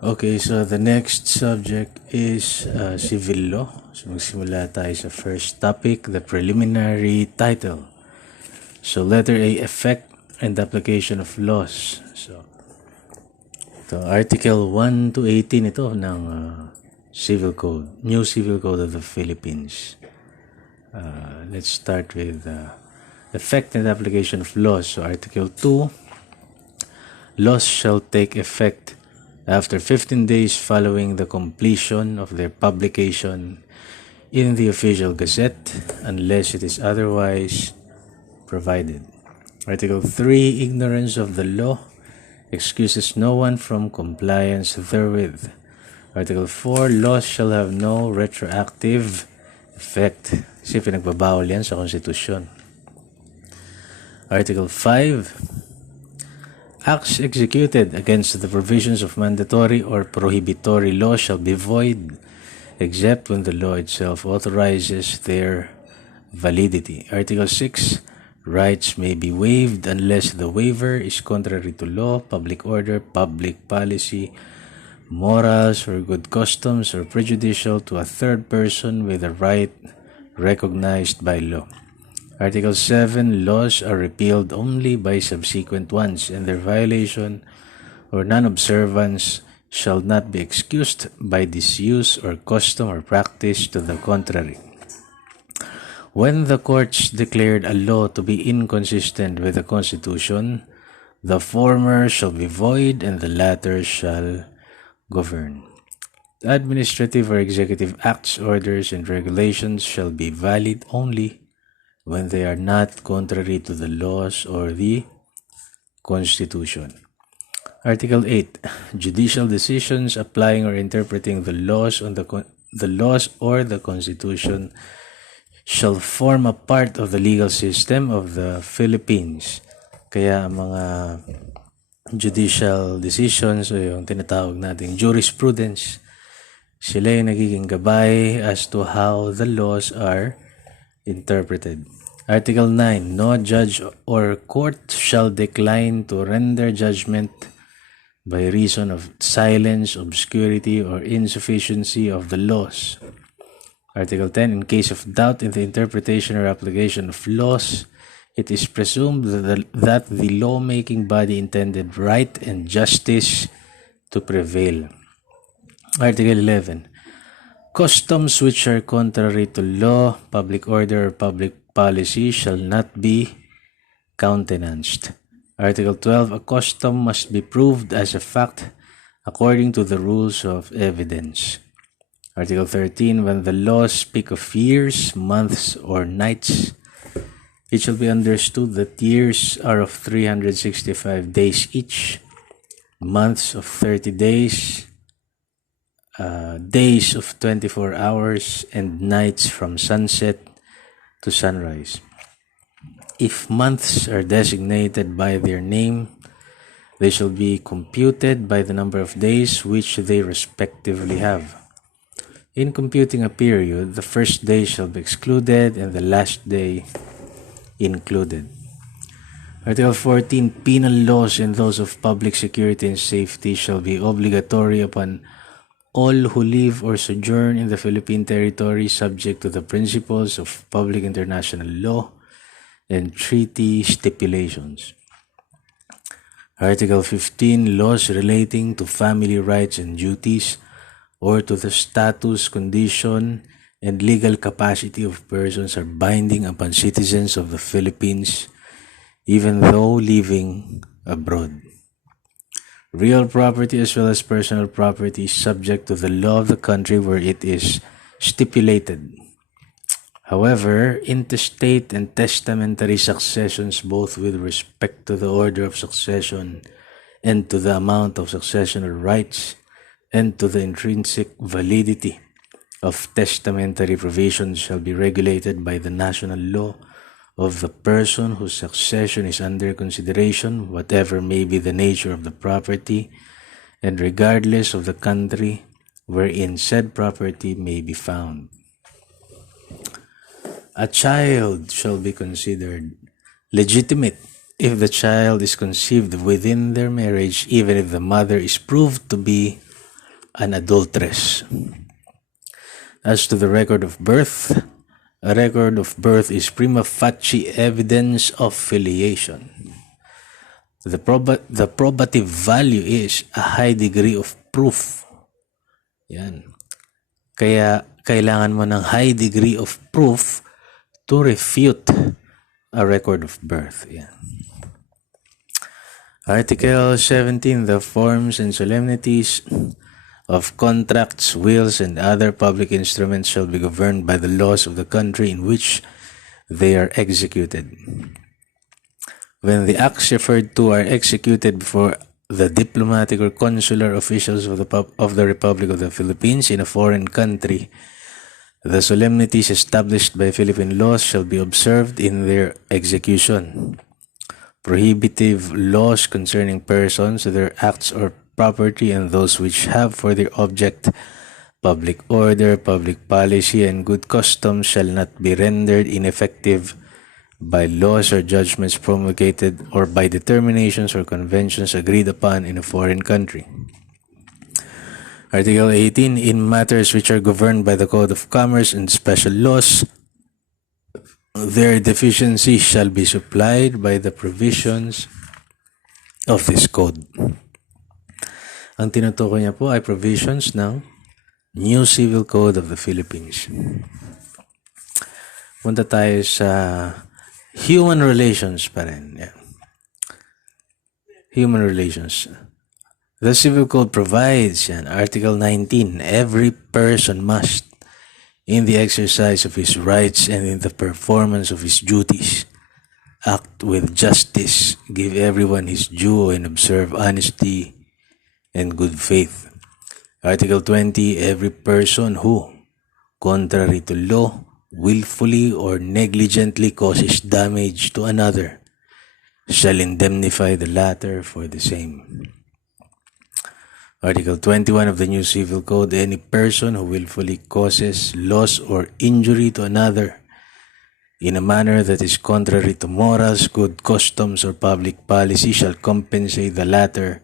Okay, so the next subject is civil law. So magsimula tayo sa first topic, the preliminary title. So letter A, effect and application of laws. So Article 1 to 18 ito ng Civil Code, New Civil Code of the Philippines. Let's start with effect and application of laws. So Article 2, laws shall take effect after 15 days following the completion of their publication in the official gazette unless it is otherwise provided. Article 3, ignorance of the law excuses no one from compliance therewith. Article 4, laws shall have no retroactive effect. Kasi pinagbabawal yan sa konstitusyon. Article 5, acts executed against the provisions of mandatory or prohibitory law shall be void, except when the law itself authorizes their validity. Article 6, rights may be waived unless the waiver is contrary to law, public order, public policy, morals, or good customs, or prejudicial to a third person with a right recognized by law. Article 7, laws are repealed only by subsequent ones, and their violation or non-observance shall not be excused by disuse or custom or practice to the contrary. When the courts declared a law to be inconsistent with the Constitution, the former shall be void and the latter shall govern. Administrative or executive acts, orders, and regulations shall be valid only when they are not contrary to the laws or the Constitution. Article 8. Judicial decisions applying or interpreting the laws or the Constitution shall form a part of the legal system of the Philippines. Kaya mga judicial decisions o yung tinatawag nating jurisprudence, sila yung nagiging gabay as to how the laws are interpreted. Article 9. No judge or court shall decline to render judgment by reason of silence, obscurity, or insufficiency of the laws. Article 10. In case of doubt in the interpretation or application of laws, it is presumed that the lawmaking body intended right and justice to prevail. Article 11. Customs which are contrary to law, public order, or public policy shall not be countenanced. Article 12. A custom must be proved as a fact according to the rules of evidence. Article 13. When the laws speak of years, months, or nights, it shall be understood that years are of 365 days each, months of 30 days, days of 24 hours, and nights from sunset to sunrise. If months are designated by their name, they shall be computed by the number of days which they respectively have. In computing a period, the first day shall be excluded and the last day included. Article 14. Penal laws and those of public security and safety shall be obligatory upon all who live or sojourn in the Philippine territory subject to the principles of public international law and treaty stipulations. Article 15. Laws relating to family rights and duties or to the status, condition, and legal capacity of persons are binding upon citizens of the Philippines even though living abroad. Real property as well as personal property is subject to the law of the country where it is stipulated. However, intestate and testamentary successions, both with respect to the order of succession and to the amount of successional rights and to the intrinsic validity of testamentary provisions, shall be regulated by the national law of the person whose succession is under consideration, whatever may be the nature of the property, and regardless of the country wherein said property may be found. A child shall be considered legitimate if the child is conceived within their marriage, even if the mother is proved to be an adulteress. As to the record of birth, a record of birth is prima facie evidence of filiation. The probative value is a high degree of proof. Yan. Kaya kailangan mo ng high degree of proof to refute a record of birth. Yan. Article 17. The forms and solemnities of contracts, wills, and other public instruments shall be governed by the laws of the country in which they are executed. When the acts referred to are executed before the diplomatic or consular officials of the Republic of the Philippines in a foreign country, the solemnities established by Philippine laws shall be observed in their execution. Prohibitive laws concerning persons, their acts or property, and those which have for their object public order, public policy, and good customs shall not be rendered ineffective by laws or judgments promulgated or by determinations or conventions agreed upon in a foreign country. Article 18. In matters which are governed by the Code of Commerce and special laws, their deficiencies shall be supplied by the provisions of this code. Ang tinutukoy niya po ay provisions ng New Civil Code of the Philippines. Punta tayo sa human relations pa rin. Yeah. Human relations. The Civil Code provides, Article 19, every person must, in the exercise of his rights and in the performance of his duties, act with justice, give everyone his due, and observe honesty and good faith. Article 20, every person who, contrary to law, willfully or negligently causes damage to another, shall indemnify the latter for the same. Article 21 of the New Civil Code, any person who willfully causes loss or injury to another in a manner that is contrary to morals, good customs, or public policy shall compensate the latter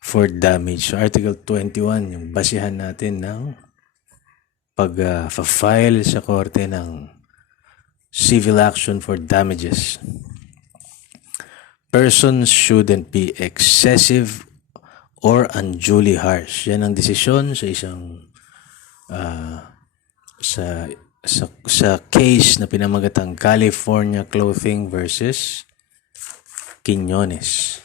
for damage. So Article 21, yung basihan natin ng pag-file sa korte ng civil action for damages. Persons shouldn't be excessive or unduly harsh. Yan ang desisyon sa isang sa case na pinamagatang California Clothing versus Quiñones.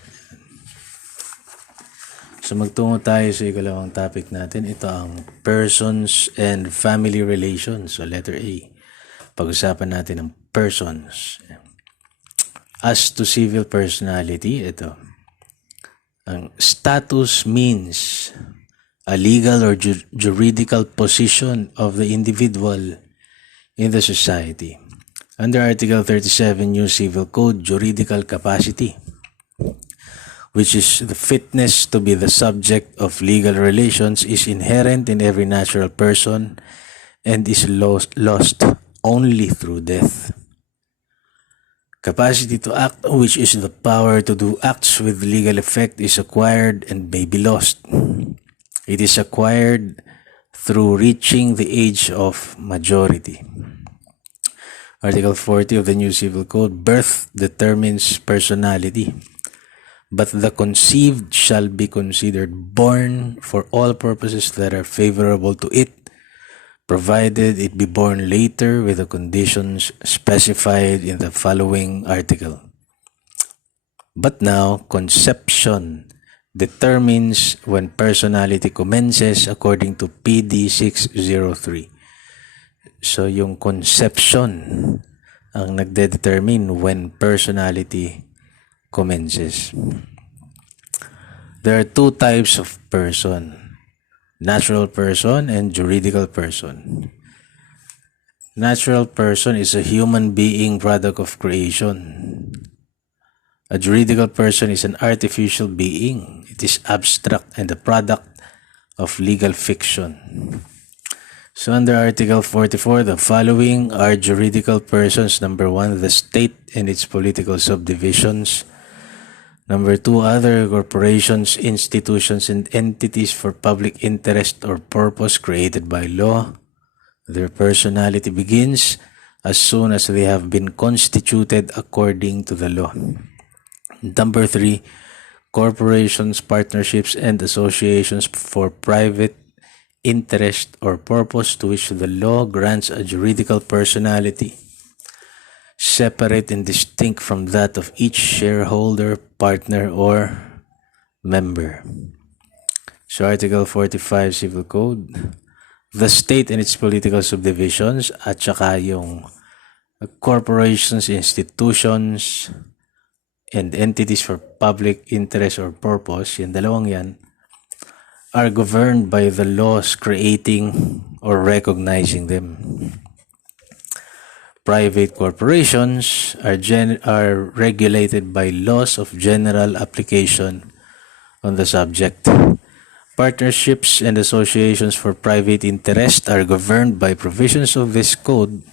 So magtungo tayo sa ikalawang topic natin. Ito ang persons and family relations. So letter A. Pag-usapan natin ang persons. As to civil personality, ito. Ang status means a legal or juridical position of the individual in the society. Under Article 37 New Civil Code, juridical capacity, which is the fitness to be the subject of legal relations, is inherent in every natural person and is lost only through death. Capacity to act, which is the power to do acts with legal effect, is acquired and may be lost. It is acquired through reaching the age of majority. Article 40 of the New Civil Code, birth determines personality, but the conceived shall be considered born for all purposes that are favorable to it, provided it be born later with the conditions specified in the following article. But now, conception determines when personality commences according to PD 603. So, yung conception ang nagde-determine when personality commences. There are two types of person: natural person and juridical person. Natural person is a human being product of creation. A juridical person is an artificial being. It is abstract and the product of legal fiction. So under Article 44, the following are juridical persons. Number 1, the state and its political subdivisions. Number 2, other corporations, institutions, and entities for public interest or purpose created by law. Their personality begins as soon as they have been constituted according to the law. Number 3, corporations, partnerships, and associations for private interest or purpose to which the law grants a juridical personality, separate and distinct from that of each shareholder, partner, or member. So Article 45 Civil Code, the state and its political subdivisions at saka yung corporations, institutions, and entities for public interest or purpose, yung dalawang yan, are governed by the laws creating or recognizing them. Private corporations are regulated by laws of general application on the subject. Partnerships and associations for private interest are governed by provisions of this code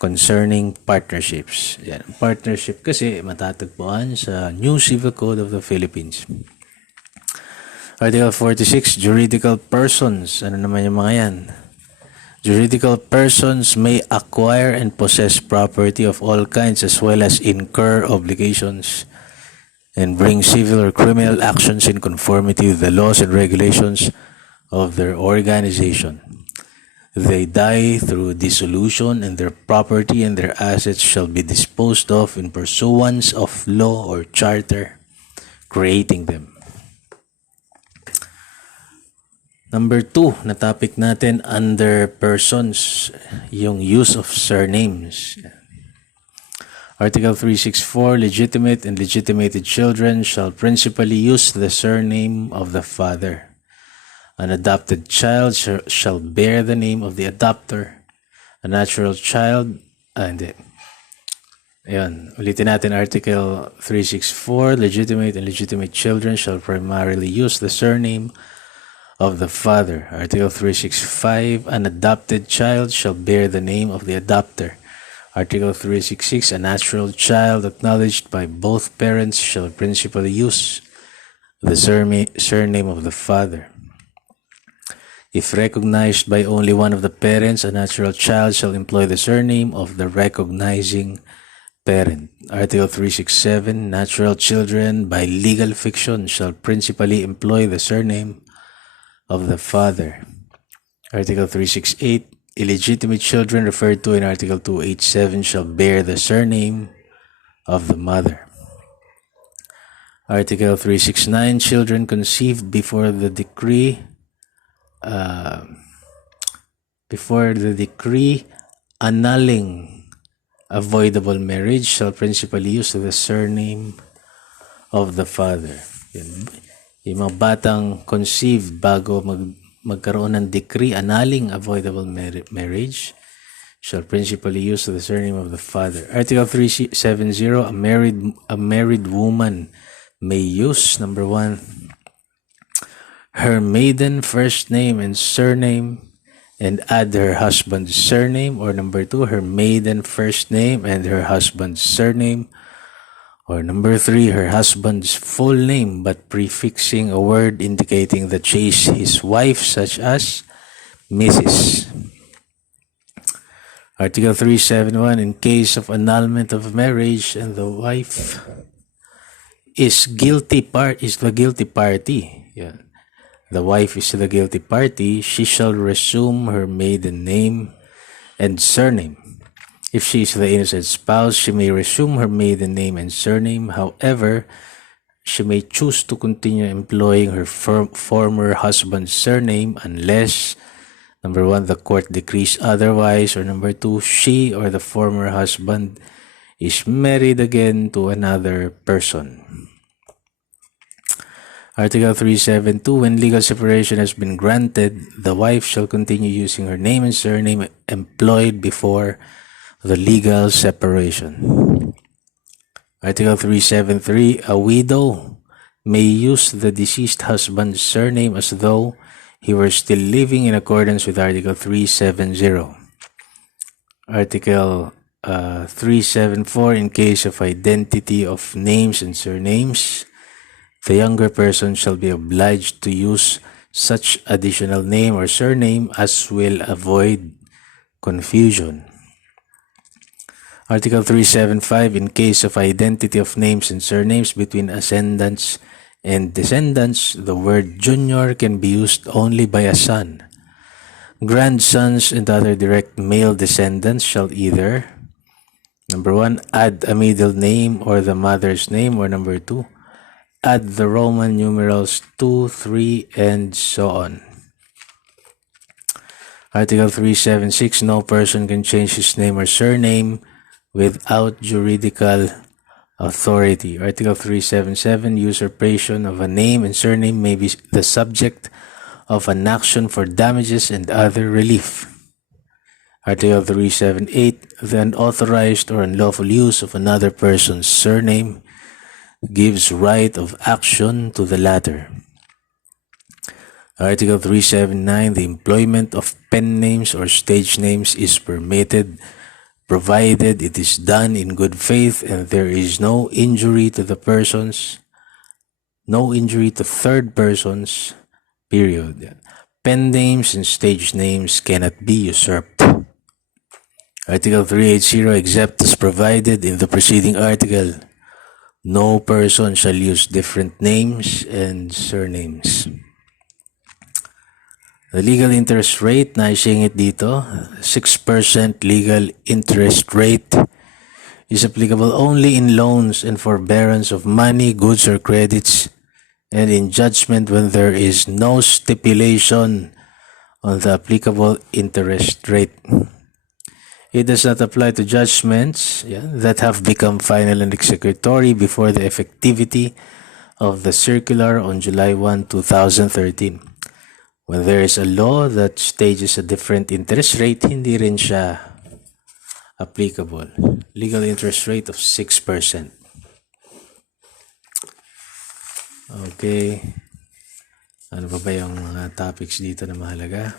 concerning partnerships. Yan. Partnership kasi matatagpuan sa New Civil Code of the Philippines. Article 46, juridical persons. Ano naman yung mga yan? Juridical persons may acquire and possess property of all kinds as well as incur obligations and bring civil or criminal actions in conformity with the laws and regulations of their organization. They die through dissolution, and their property and their assets shall be disposed of in pursuance of law or charter creating them. Number 2 na topic natin under persons, yung use of surnames. Article 364, legitimate and legitimated children shall principally use the surname of the father. An adopted child shall bear the name of the adopter. A natural child, hindi. Ayan, ulitin natin Article 364, legitimate and legitimate children shall primarily use the surname of the father. Article 365, an adopted child shall bear the name of the adopter. Article 366, a natural child acknowledged by both parents shall principally use the surname of the father. If recognized by only one of the parents, a natural child shall employ the surname of the recognizing parent. Article 367, natural children by legal fiction shall principally employ the surname of the father. Article 368, illegitimate children referred to in Article 287 shall bear the surname of the mother. Article 369, children conceived before the decree annulling avoidable marriage shall principally use the surname of the father. Yung mga batang conceived bago magkaroon ng decree annulling avoidable marriage shall principally use the surname of the father. Article 370, a married woman may use, number 1, her maiden first name and surname and add her husband's surname, or number 2, her maiden first name and her husband's surname, or number 3, her husband's full name but prefixing a word indicating that she is his wife, such as Mrs. Article 371, in case of annulment of marriage and the wife is the guilty party. Yeah. The wife is the guilty party, she shall resume her maiden name and surname. If she is the innocent spouse, she may resume her maiden name and surname. However, she may choose to continue employing her former husband's surname unless, number 1, the court decrees otherwise, or number 2, she or the former husband is married again to another person. Article 372, when legal separation has been granted, the wife shall continue using her name and surname employed before the legal separation. Article 373, a widow may use the deceased husband's surname as though he were still living in accordance with Article 370. Article 374, in case of identity of names and surnames, the younger person shall be obliged to use such additional name or surname as will avoid confusion. Article 375, in case of identity of names and surnames between ascendants and descendants, the word junior can be used only by a son. Grandsons and other direct male descendants shall either, number 1, add a middle name or the mother's name, or number 2, add the Roman numerals 2, 3, and so on. Article 376, no person can change his name or surname without juridical authority. Article 377, usurpation of a name and surname may be the subject of an action for damages and other relief. Article 378, the unauthorized or unlawful use of another person's surname gives right of action to the latter. Article 379, the employment of pen names or stage names is permitted provided it is done in good faith and there is no injury to third persons, period. Pen names and stage names cannot be usurped. Article 380, except as provided in the preceding article, no person shall use different names and surnames. The legal interest rate, naisingit dito, 6% legal interest rate is applicable only in loans and forbearance of money, goods, or credits, and in judgment when there is no stipulation on the applicable interest rate. It does not apply to judgments that have become final and executory before the effectivity of the circular on July 1, 2013. When there is a law that stages a different interest rate, hindi rin siya applicable. Legal interest rate of 6%. Okay. Ano pa ba yung mga topics dito na mahalaga?